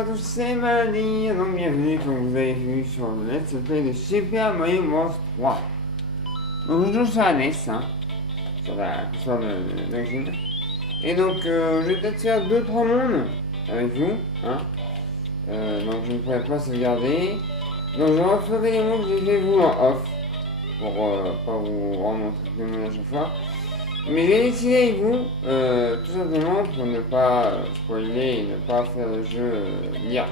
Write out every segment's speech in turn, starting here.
à tous, c'est Maladi, donc bienvenue comme vous avez vu sur le Let's Play de Super Mario Bros 3. Donc je joue sur la NES, hein, sur la console d'origine. Et donc je vais peut-être faire 2-3 mondes avec vous, hein. Donc je ne pourrai pas sauvegarder. Donc je referai les mondes que j'ai fait vous en off, pour pas vous remontrer le monde à chaque fois. Mais j'ai décidé avec vous, tout simplement pour ne pas spoiler et ne pas faire le jeu dire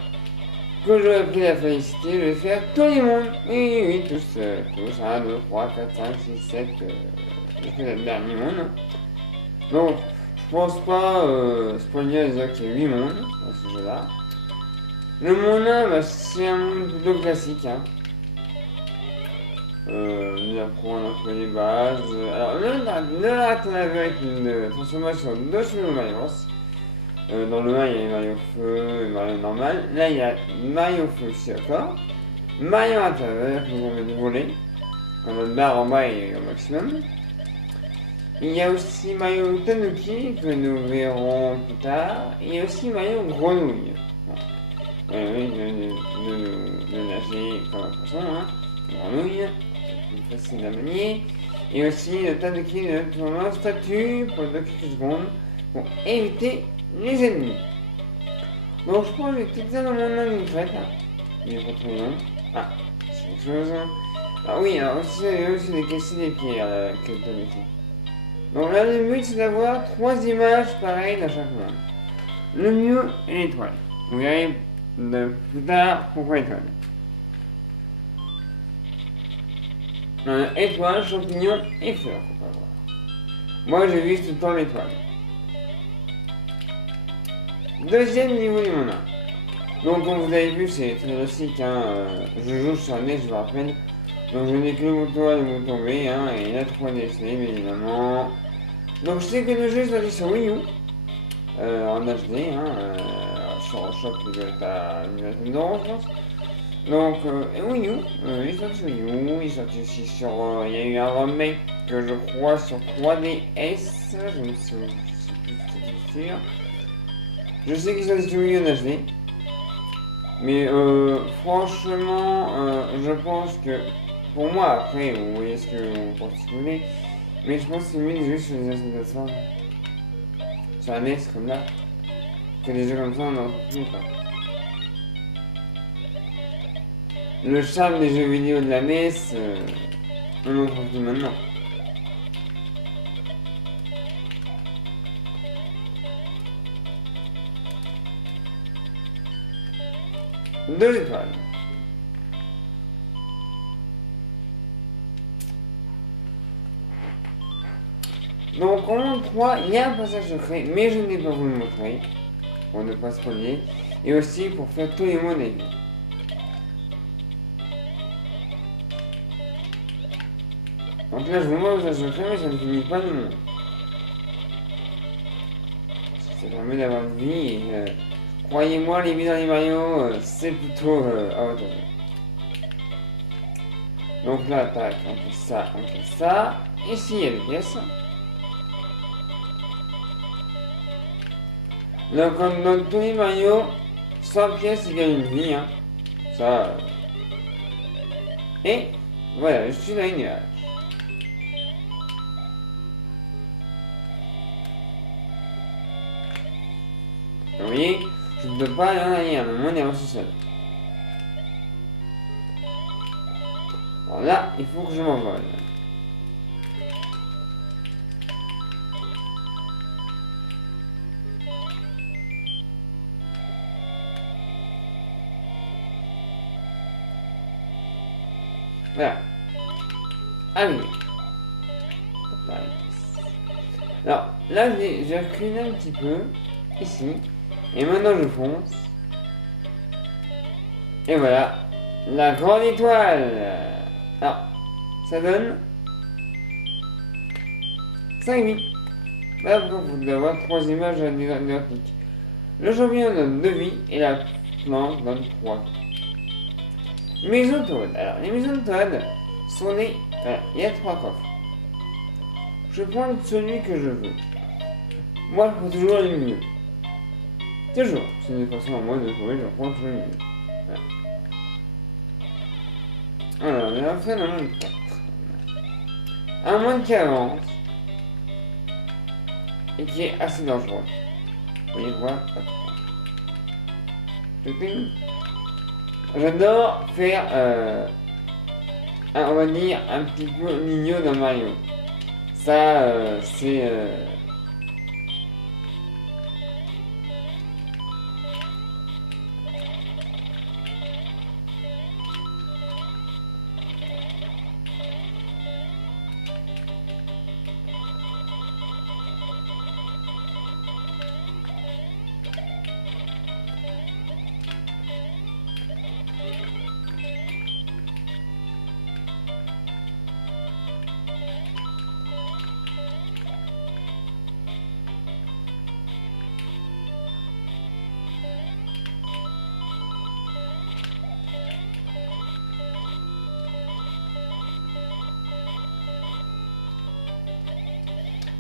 que j'aurais pris la félicité, je vais faire tous les mondes. Oui, tous, 1, 2, 3, 4, 5, 6, 7, j'ai fait le dernier monde. Donc, je pense pas spoiler les autres 8 mondes dans ce jeu-là. Le monde 1, bah, c'est un monde plutôt classique, hein. Nous apprenons un peu les bases. Alors, le lac avec une transformation de cheveux Mario Bros. Dans le 1, il y a Mario Feu et Mario normal. Là, il y a Mario Feu aussi encore. Mario à travers, qui nous permet de voler. Quand notre barre en bas est au maximum. Il y a aussi Mario Tanuki, que nous verrons plus tard. Il y a aussi Mario Grenouille. Bon. De nager comme un poisson, hein. Grenouille. Plus facile à manier. Et aussi le tas de clés de tournoi statue pour quelques secondes pour éviter les ennemis. Donc je pense que je vais peut-être dans mon nom une crête. Il est pas trop long. Ah, c'est quelque chose. Ah oui, alors aussi, il y a aussi des casser des pierres, là, quel tas de clés. Donc là, le but c'est d'avoir 3 images pareilles dans chaque monde. Le mieux est l'étoile. Vous verrez plus tard pourquoi étoile. Étoile, champignon et fleurs, faut pas voir. Moi j'ai vu tout le temps l'étoile. Deuxième niveau du monde 1. Donc comme vous avez vu, c'est très classique, hein. Je joue sur NES, je vous rappelle. Donc je n'ai que le bouton A et le bouton B, hein, et la 3DS, bien évidemment. Donc je sais que le jeu est sorti sur Wii U, en HD, hein, sur Shop, il doit être à une vingtaine d'euros, je pense. Donc, Wii U, il est sorti sur Wii U, il est sorti aussi sur. Il y a eu un remake, je crois, sur 3DS, je ne sais plus sûr. Je sais qu'il est sorti sur Wii U en HD. Mais franchement, je pense que. Pour moi, après, vous voyez ce que vous pensez que vous voulez. Mais je pense que c'est mieux de jouer sur les anciennes plateformes. Sur la NES, comme là. Que des jeux comme ça, on n'en trouve plus, quoi. Le charme des jeux vidéo de la NES, on en trouve plus maintenant. Deux étoiles. Donc en monde 3, il y a un passage secret, mais je n'ai pas voulu le montrer, pour ne pas spoiler, et aussi pour faire tous les mondes avec vous. Donc là, je vous montre le secret, mais ça ne finit pas le monde. Ça permet d'avoir une vie, et croyez-moi, les vies dans les Mario, c'est plutôt avantageux. Donc là, tac, on fait ça, on fait ça. Ici, il y a des pièces. Donc, dans tous les Mario, 100 pièces, il y a une vie, hein. Ça. Et voilà, je suis dans une nuage. Vous voyez, je ne peux pas aller en arrière, mais mon est aussi seul. Alors là, il faut que je m'envole. Voilà. Arrivé. Alors, là, j'ai reculé un petit peu. Ici. Et maintenant, je fonce. Et voilà. La grande étoile. Alors, ça donne 5 vies. Voilà pourquoi vous devez avoir 3 images identiques. Le champignon donne 2 vies et la plante donne 3 vies. Maison Toad. Alors, les maisons de Toad sont des. Voilà, il y a 3 coffres. Je prends celui que je veux. Moi, je prends toujours le mieux. Toujours, c'est une façon à moi de jouer, je prends tout le monde. Voilà. Alors, on va faire un monde 4. Un monde qui avance et qui est assez dangereux. Vous voyez, voir, pas trop. J'adore faire, on va dire, un petit peu Nino dans Mario. Ça, c'est...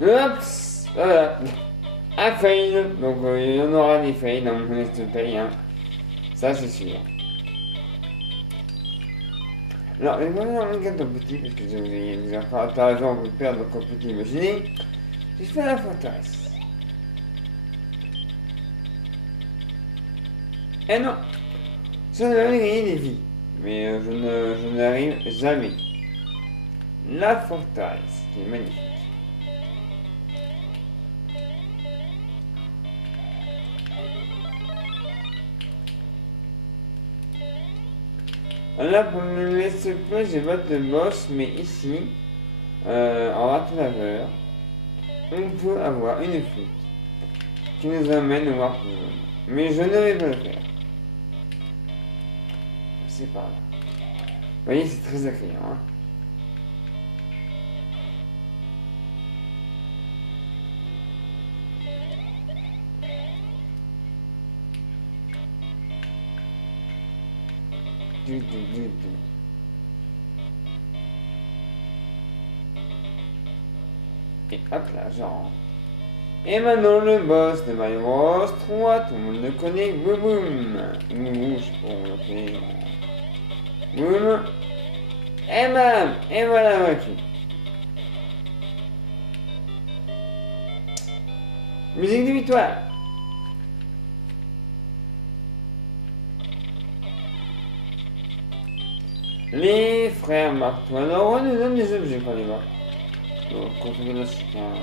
Oups, voilà. Un fail, donc il y en aura des fails dans mon Let's Play, hein. Ça c'est sûr. Alors, je vais dans le cadre petit, parce que je vous ai des caractérisations qu'on peut perdre, donc on peut imaginer. Je fais la forteresse. Eh non, ça devrait gagner des vies, mais je n'arrive jamais. La forteresse, qui est magnifique. Là, pour le let's play, j'ai battu le boss, mais ici, en raton laveur, on peut avoir une flûte qui nous amène au Warp Zone. Mais je ne vais pas le faire. C'est pas là. Vous voyez, c'est très attrayant, hein. Et hop là, genre. Et maintenant le boss de Mario Bros 3, tout le monde le connaît, boum boum. Boum, je sais pas comment on l'appelle. Boum. Et bam. Et voilà, vaincu. Musique de victoire. Les frères Marc-Antoine Leroy nous donnent des objets quand les voit. Donc, configurer c'est un...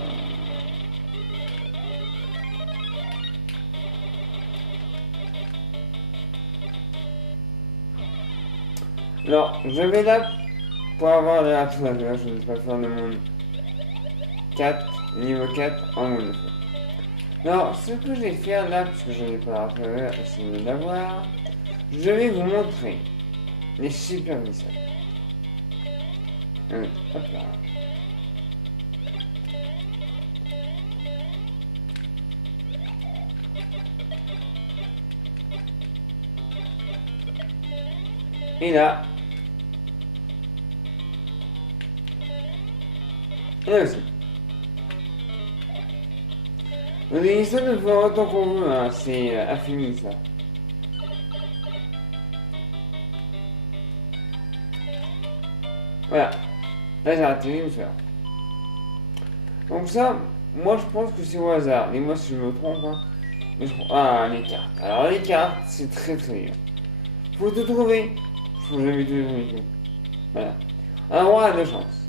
Alors, je vais là pour avoir les ratés laveurs, je ne vais pas faire le monde 4, niveau 4 en monde de feu. Alors, ce que je vais faire là, puisque je n'ai pas la raté laveur, essayez de l'avoir, je vais vous montrer les super missiles. Hop là. Et là. Et là aussi. On est ça de faire autant qu'on veut, hein. C'est infini ça. Voilà. Là j'ai raté une faire. Donc ça, moi je pense que c'est au hasard. Mais moi si je me trompe, hein. Mais ah, les cartes. Alors les cartes, c'est très très bien. Faut tout trouver. Faut jamais tout trouver. Voilà. Un roi a 2 chances.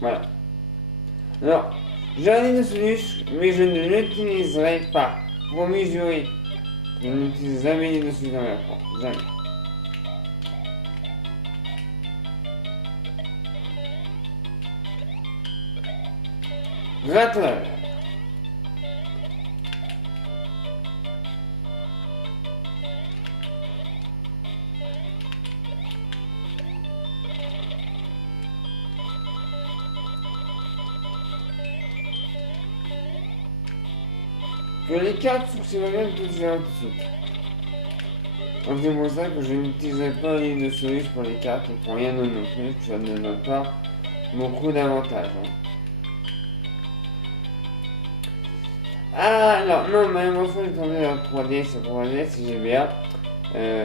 Voilà. Alors, j'en ai de solution, mais je ne l'utiliserai pas. Pour mesurer. Je n'utilise jamais les dessus dans la porte. Jamais. Gratte-la. Que les cartes fonctionnent tout de suite. Donc c'est pour ça que je n'utiliserai pas les lignes de solution pour les cartes et pour rien de non plus, que ça ne donne pas beaucoup d'avantages. Hein. Ah, alors, non, malheureusement, j'ai tombé dans 3D, sur 3D, c'est GBA.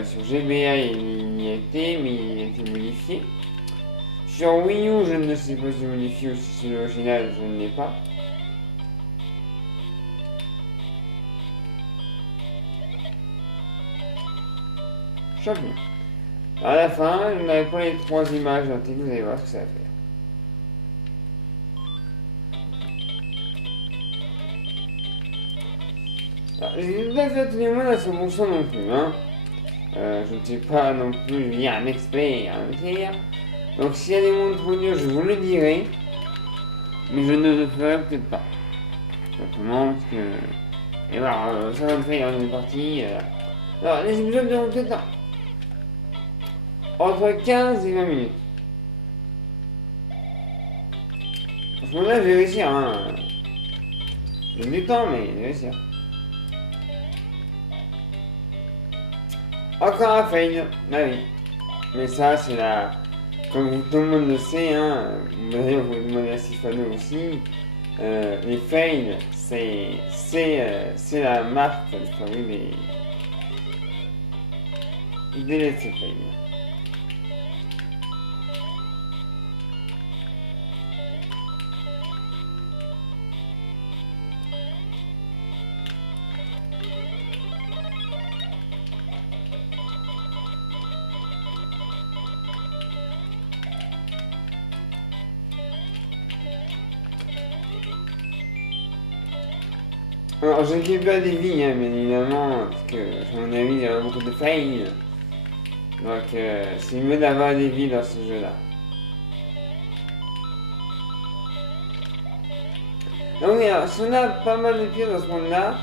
Sur GBA, il y était, mais il a été modifié. Sur Wii U, je ne sais pas si c'est modifié ou si c'est l'original, je ne l'ai pas. Champignon. À la fin, je n'avais pas les 3 images dans vous allez voir ce que ça va faire. J'ai pas fait tous les mots à 100% non plus, hein. Je ne suis pas non plus un expert en matière. Donc s'il y a des mots trop durs, je vous le dirai. Mais je ne le ferai peut-être pas. Simplement parce que... Et voilà, ça va me faire une partie. Alors les épisodes durent peut-être entre 15 et 20 minutes. À ce moment-là, je vais réussir, hein. J'ai du temps, mais je vais réussir. Encore un fail, bah oui. Mais ça, c'est la... Comme tout le monde le sait, hein, d'ailleurs vous demandez à Sifano aussi, les fails, c'est la marque de fabrique des laisser fails. Alors, je ne fais pas des vies, hein, bien évidemment, parce que, à mon avis, il y a beaucoup de fails. Donc, c'est mieux d'avoir des vies dans ce jeu-là. Donc, oui, alors, si on a pas mal de pieds dans ce monde-là,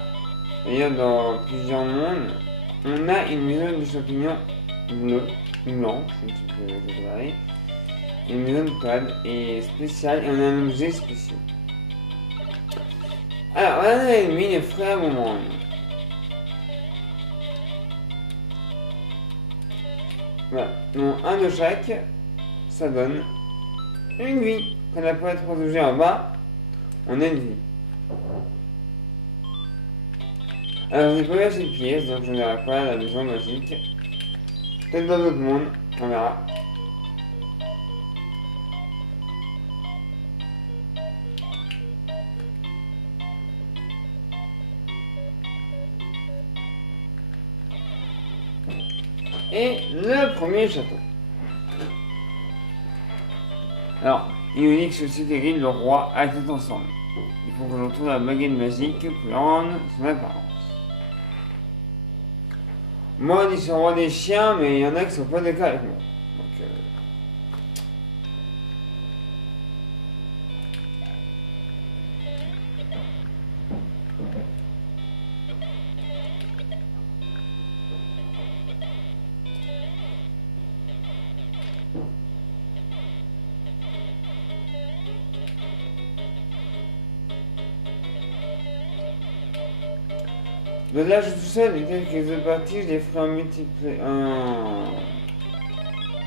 d'ailleurs, dans plusieurs mondes, on a une maison de champignons bleue, blanche, un petit peu décolorée, une maison de toile et spéciale, et on a un objet spécial. Alors, on a mis les frères moments. Voilà, donc un de chaque, ça donne une vie. Quand on n'a pas trop d'objets en bas, on a une vie. Alors, je n'ai pas vu cette pièce, donc je ne verrai pas la maison magique. Peut-être dans d'autres mondes, on verra. Et le premier château. Alors, il nous dit que ceci terrible, le roi a tout ensemble. Il faut que je retrouve la baguette magique pour rendre son apparence. Moi, je dis c'est le roi des chiens, mais il y en a qui sont pas d'accord avec moi. Donc, de là, je tout seul, et quelques autres parties, je les ferai en multiple.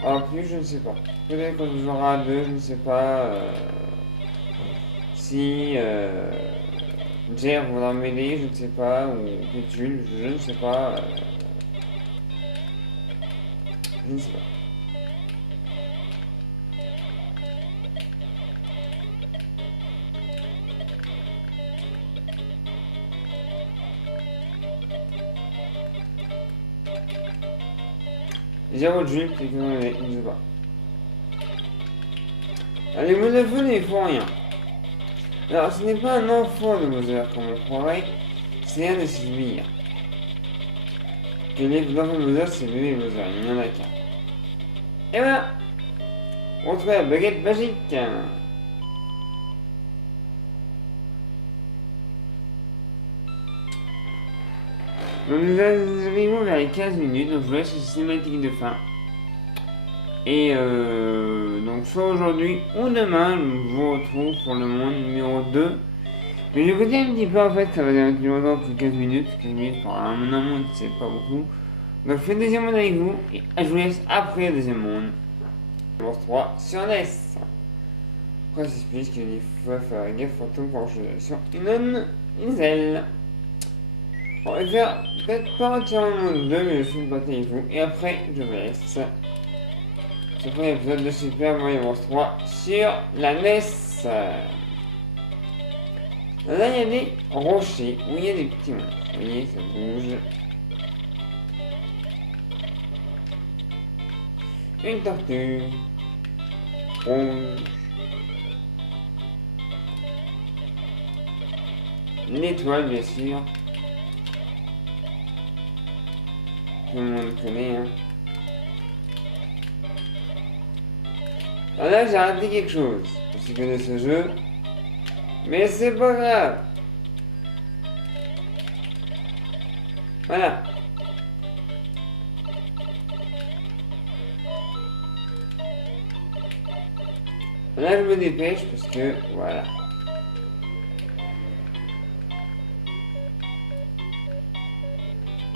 En plus, je ne sais pas. Peut-être qu'on jouera à deux, je ne sais pas. Si Jer voudra m'aider, je ne sais pas. Ou Pétule, je ne sais pas. Je ne sais pas. Zéro Jules, c'est que je ne sais pas. Alors, les Motherfuckers ne font rien. Alors, ce n'est pas un enfant de Mother comme on le croirait, c'est un de ses sbires. Que l'enfant de Mother, c'est le bébé Mother, il n'y en a qu'un. Et voilà, on trouve la baguette magique. Donc nous arrivons vers les 15 minutes, donc je vous laisse une cinématique de fin. Et donc soit aujourd'hui ou demain, je vous retrouve pour le monde numéro 2. Mais je vous dis un petit peu en fait, ça va durer plus longtemps que 15 minutes. 15 minutes pour un monde, c'est pas beaucoup. Donc je fais le deuxième monde avec vous, et je vous laisse après le deuxième monde. Numéro 3 sur NES. Après c'est plus qu'il faut faire gaffe pour tout quand je suis une les ailes. On va faire peut-être pas entièrement le 2, mais je suis battu avec vous. Et après, je vous laisse. Ce premier épisode de Super Mario Bros 3 sur la NES. Là, il y a des rochers où il y a des petits monstres. Vous voyez, ça bouge. Une tortue rouge. L'étoile, bien sûr. Tout le monde connaît, hein. Alors là, j'ai raté quelque chose. Pour ceux qui connaissent ce jeu. Mais c'est pas grave. Voilà. Là, je me dépêche parce que, voilà.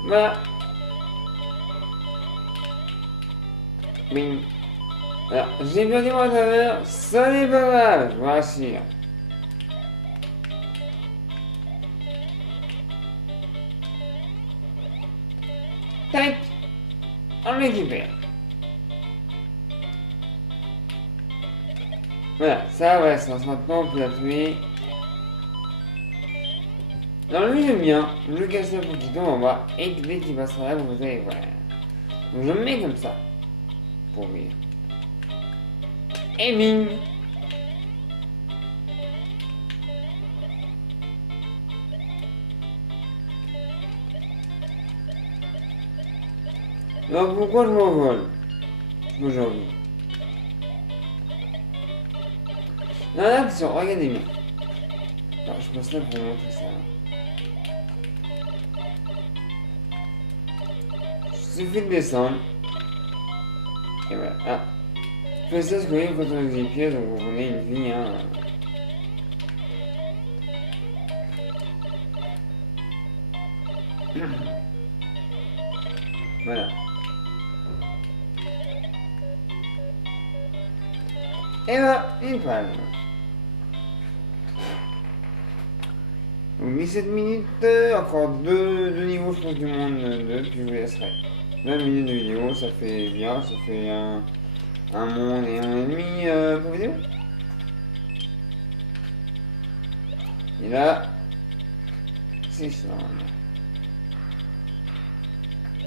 Voilà. Oui. Alors, j'ai perdu mon saveur, ça n'est pas grave, je vous rassure. Tac, on le récupère. Voilà, ça, ouais, ça maintenant on peut l'appuyer. Alors lui j'aime bien, je le casse pour qu'il tombe en bas, et dès qu'il passera là, vous allez voir. Donc je le mets comme ça, pour lui. Et bing. Alors pourquoi je m'envole aujourd'hui? Non, là, attention, regardez bien. Alors, je passe là pour vous montrer ça. Il suffit de descendre. Et voilà. Ah. Faites ça, ce que vous voyez quand on a des pièces, donc vous prenez une vie, hein. Voilà. Et ben, une palme. Donc 17 minutes, encore deux niveaux, je pense, du monde 2, puis je vous laisserai. 20 minutes de vidéo, ça fait bien, ça fait un monde et un ennemi pour vidéo. Et là, c'est ça.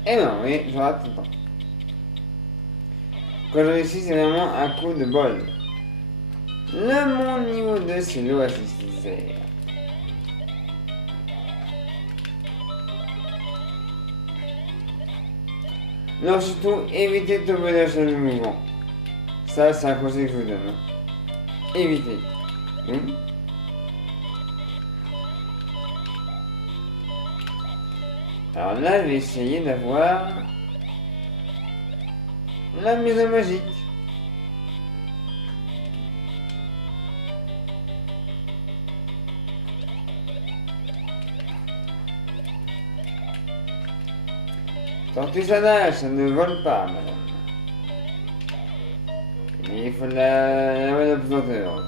Et ben oui, je rate tout le temps. Quand je réussis, c'est vraiment un coup de bol. Le monde niveau 2, c'est l'Oasis désert. Non, surtout, évitez de tomber dans le mouvement. Ça, c'est un conseil que je vous donne. Hein. Évitez. Alors là, je vais essayer d'avoir la maison magique. Tortue ça nage, ça ne vole pas, madame. Il faut la mettre en pesanteur.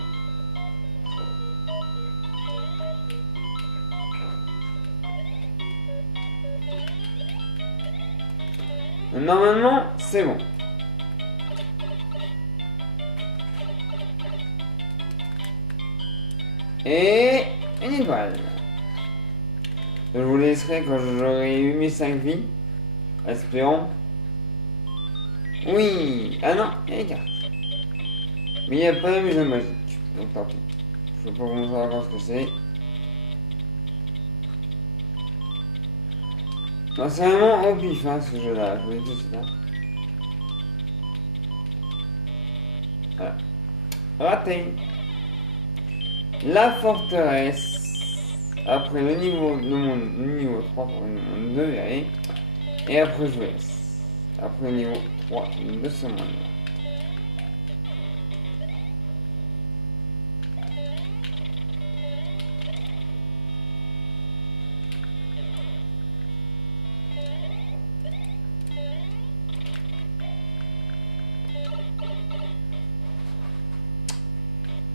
Normalement, c'est bon. Et une étoile. Je vous laisserai quand j'aurai eu mes 5 vies. Espérons. Oui. Ah non, il y a les cartes. Mais il n'y a pas de maison magique. Donc tant pis. Je ne sais pas comment ça va encore ce que c'est. Non, c'est vraiment au pif, hein, ce jeu-là. Je vous l'ai dit tout de suite. Voilà. Raté. La forteresse. Après le niveau 3 pour le niveau 2, verrez. Et après je vous laisse. Après le niveau 3 de ce monde.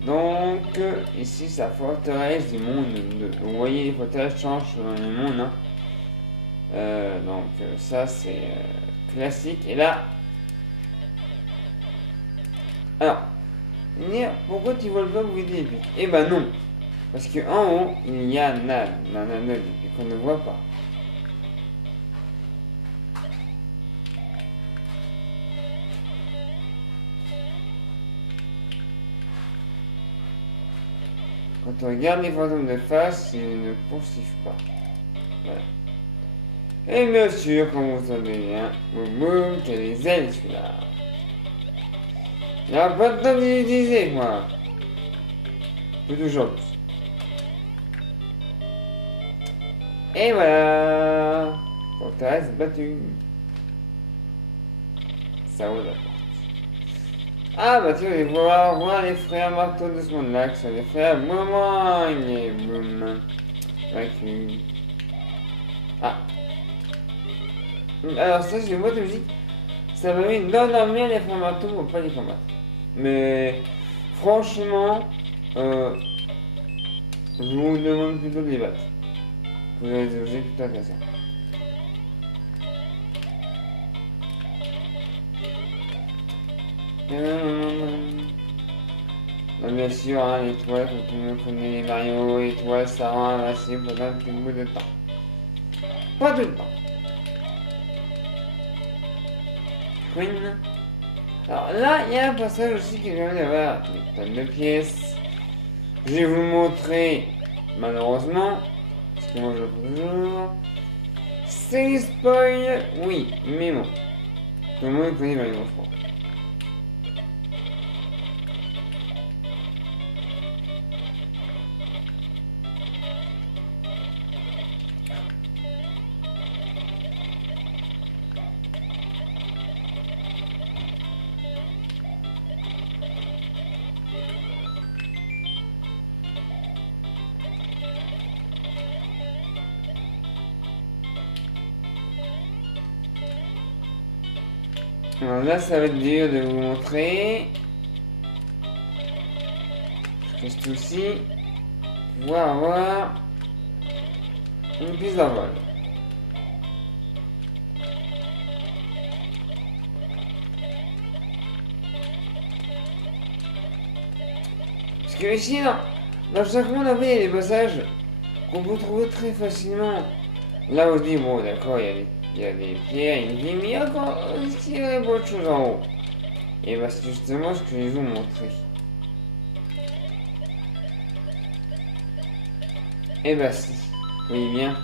Donc, donc ici c'est la forteresse du monde 2. Vous voyez les forteresses changent selon le monde. Hein. Donc ça c'est classique. Et là, alors, pourquoi tu voles pas vous aider les pics? Eh ben non, parce qu'en haut il y a Nan qu'on ne voit pas. Quand on regarde les fantômes de face, ils ne poursuivent pas. Voilà. Et bien sûr, comme vous savez bien, boum, quel les ailes celui-là. Il n'y a pas de temps de les utiliser, moi. Peu de choses. Et voilà. Forteresse battue. Ça vaut la porte. Ah bah tu vas voir les frères marteaux de ce monde-là, qui sont les frères Boomerang et boum. Vaincu. Ah. Alors ça, je vois de musique. Ça m'a mis d'endormir les frères marteaux pour pas les combattre. Mais franchement, je vous demande plutôt de les battre. Vous avez des objets plutôt intéressants. Non, bien sûr, hein, l'étoile, quand tout le monde connaît les Mario, l'étoile, ça rend assez pendant un petit bout de temps. Pas tout le temps. Queen. Alors là, il y a un passage aussi qui permet d'avoir une tonne de pièces. Je vais vous le montrer, malheureusement, parce que moi je le fais toujours. C'est des spoils, oui, mais bon. Tout le monde connaît Mario, je crois. Alors là, ça va être dur de vous montrer. Je teste aussi. Pouvoir avoir une piste d'envol. Parce que ici, dans chaque monde, il y a des passages qu'on peut trouver très facilement. Là, on se dit, bon, d'accord, il y a des pierres, il dit, mais il y a encore aussi beaucoup de choses en haut. Et bah, c'est justement ce que je vais vous montrer. Et bah, si. Oui, bien.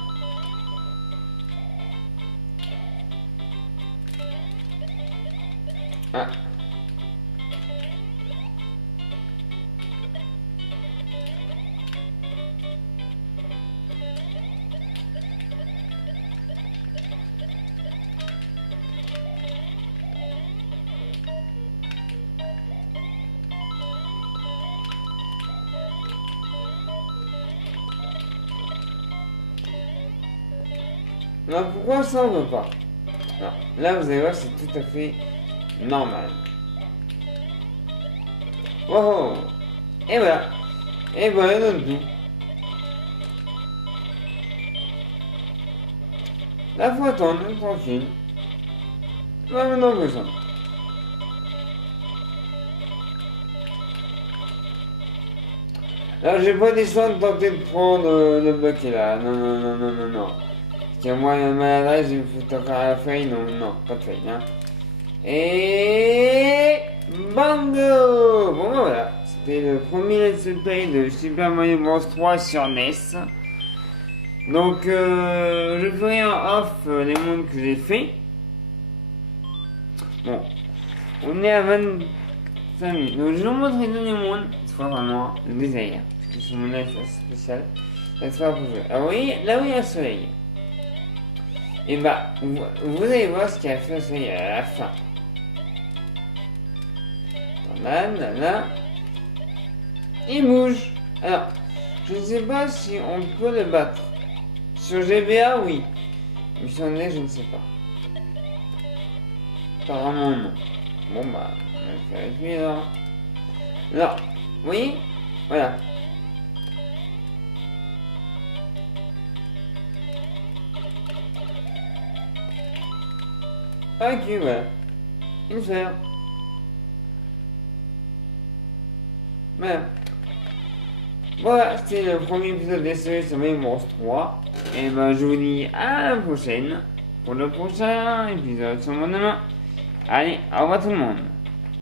Ah. Non, pourquoi ça on veut pas? Non, là vous allez voir, c'est tout à fait normal. Oh, et voilà. Et voilà notre tout. Là faut attendre, tranquille. Pas maintenant que ça. Alors je vais pas descendre tenter de prendre le bucket là. Non. Parce que moi, un maladresse, je me fous encore à la feuille. Non, pas de feuille. Hein. Et bango. Bon, ben voilà. C'était le premier let's play de Super Mario Bros 3 sur NES. Donc, je ferai en off les mondes que j'ai fait. Bon, on est à 25 minutes. Donc, je vais vous montrer tous les mondes. Ce sera vraiment le désert. Parce que ce monde-là est assez spécial. Ça sera pour jouer. Alors, vous voyez, là où il y a le soleil. Et bah, vous allez voir ce qu'il a fait au soleil à la fin. Là, il bouge. Alors, je ne sais pas si on peut le battre. Sur GBA, oui. Mais sur NES, je ne sais pas. Apparemment, non. Bon bah, on va faire avec lui alors. Alors, vous voyez, Voilà. Ok, voilà. Une sœur. Voilà. Voilà, c'était le premier épisode des séries sur Main Wars 3. Et ben, je vous dis à la prochaine pour le prochain épisode sur mon demain. Allez, au revoir tout le monde.